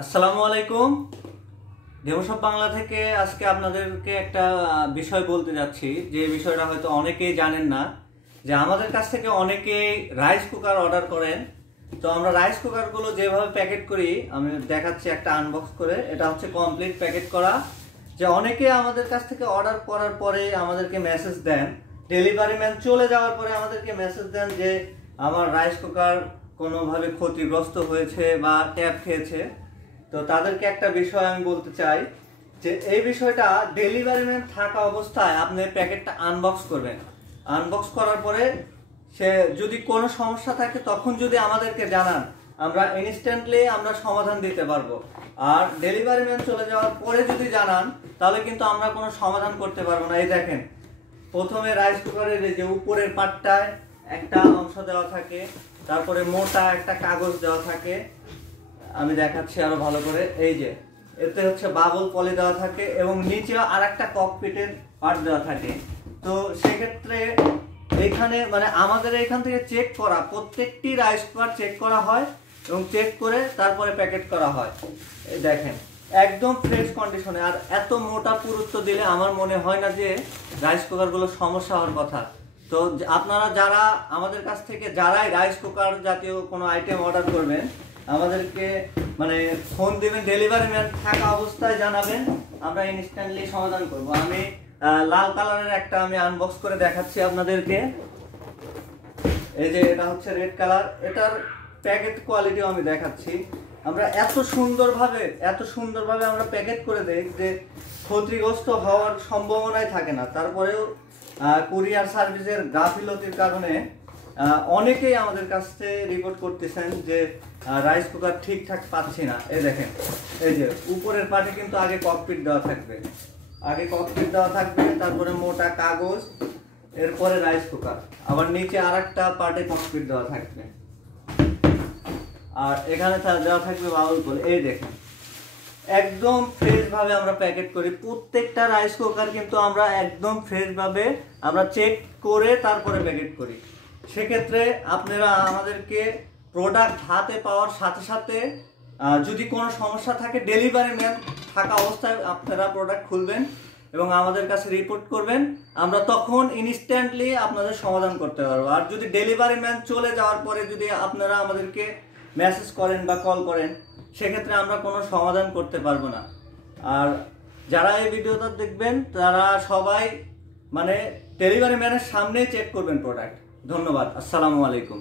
আসসালামু আলাইকুম। ডেমোশপ বাংলা থেকে আজকে আপনাদেরকে একটা বিষয় বলতে যাচ্ছি, যে বিষয়টা হয়তো অনেকেই জানেন না। যে আমাদের কাছ থেকে অনেকেই রাইস কুকার অর্ডার করেন। তো আমরা রাইস কুকারগুলো যেভাবে প্যাকেট করি, আমি দেখাচ্ছি একটা আনবক্স করে। এটা হচ্ছে কমপ্লিট প্যাকেট করা। যে অনেকে আমাদের কাছ থেকে অর্ডার করার পরে আমাদেরকে মেসেজ দেন, ডেলিভারি ম্যান চলে যাওয়ার পরে আমাদেরকে মেসেজ দেন যে আমার রাইস কুকার কোনোভাবে ক্ষতিগ্রস্ত হয়েছে বা ট্যাপ খেয়েছে। তো তাদেরকে একটা বিষয় আমি বলতে চাই, যে এই বিষয়টা ডেলিভারি ম্যান থাকা অবস্থায় আপনি প্যাকেটটা আনবক্স করবেন। আনবক্স করার পরে সে যদি কোনো সমস্যা থাকে তখন যদি আমাদেরকে জানান, আমরা ইনস্ট্যান্টলি আমরা সমাধান দিতে পারবো। আর ডেলিভারি ম্যান চলে যাওয়ার পরে যদি জানান, তাহলে কিন্তু আমরা কোনো সমাধান করতে পারবো না। এই দেখেন, প্রথমে রাইস কুকারের যে উপরের পাটটায় একটা অংশ দেওয়া থাকে, তারপরে মোটা একটা কাগজ দেওয়া থাকে। আমি দেখাচ্ছি আরো ভালো করে। এই যে এতে হচ্ছে বাবল পলি দেওয়া থাকে এবং নিচেও আর একটা ককপিটের পার্ট দেওয়া থাকে। তো সেক্ষেত্রে এখানে মানে আমাদের এখান থেকে চেক করা প্রত্যেকটি রাইস কুকার চেক করা হয় এবং চেক করে তারপরে প্যাকেট করা হয়। এই দেখেন, একদম ফ্রেশ কন্ডিশনে। আর এত মোটা পুরুত্ব দিলে আমার মনে হয় না যে রাইস কুকারগুলো সমস্যা হওয়ার কথা। তো আপনারা যারা আমাদের কাছ থেকে যারাই রাইস কুকার জাতীয় কোনো আইটেম অর্ডার করবেন, আমাদেরকে মানে ফোন দিবেন, ডেলিভারি ম্যান থাকা অবস্থায় জানাবেন, আমরা ইনস্ট্যান্টলি সমাধান করব। আমি লাল কালারের একটা আমি আনবক্স করে দেখাচ্ছি আপনাদেরকে। এই যে এটা হচ্ছে রেড কালার, এটার প্যাকেট কোয়ালিটিও আমি দেখাচ্ছি। আমরা এত সুন্দরভাবে আমরা প্যাকেট করে দেই যে ক্ষতিগ্রস্ত হওয়ার সম্ভাবনাই থাকে না। তারপরেও কুরিয়ার সার্ভিসের গাফিলতির কারণে অনেকেই আমাদের কাছ থেকে রিপোর্ট করতেছেন যে রাইস কুকার ঠিকঠাক পাচ্ছি না। এই দেখেন, এই যে উপরের পার্টে কিন্তু আগে ককপিট দেওয়া থাকবে, তারপরে মোটা কাগজ, এরপরে রাইস কুকার, আবার নিচে আর একটা পার্টে ককপিট দেওয়া থাকবে, আর এখানে দেওয়া থাকবে বাউল করে। এই দেখেন, একদম ফ্রেশ ভাবে আমরা প্যাকেট করি। প্রত্যেকটা রাইস কুকার কিন্তু আমরা একদম ফ্রেশ ভাবে আমরা চেক করে তারপরে প্যাকেট করি। সেক্ষেত্রে আপনারা আমাদেরকে প্রোডাক্ট হাতে পাওয়ার সাথে সাথে যদি কোনো সমস্যা থাকে, ডেলিভারি ম্যান থাকা অবস্থায় আপনারা প্রোডাক্ট খুলবেন এবং আমাদের কাছে রিপোর্ট করবেন। আমরা তখন ইনস্ট্যান্টলি আপনাদের সমাধান করতে পারবো। আর যদি ডেলিভারি ম্যান চলে যাওয়ার পরে যদি আপনারা আমাদেরকে মেসেজ করেন বা কল করেন, সেক্ষেত্রে আমরা কোনো সমাধান করতে পারবো না। আর যারা এই ভিডিওটা দেখবেন তারা সবাই মানে ডেলিভারি ম্যানের সামনেই চেক করবেন প্রোডাক্ট। ধন্যবাদ। আসসালামু আলাইকুম।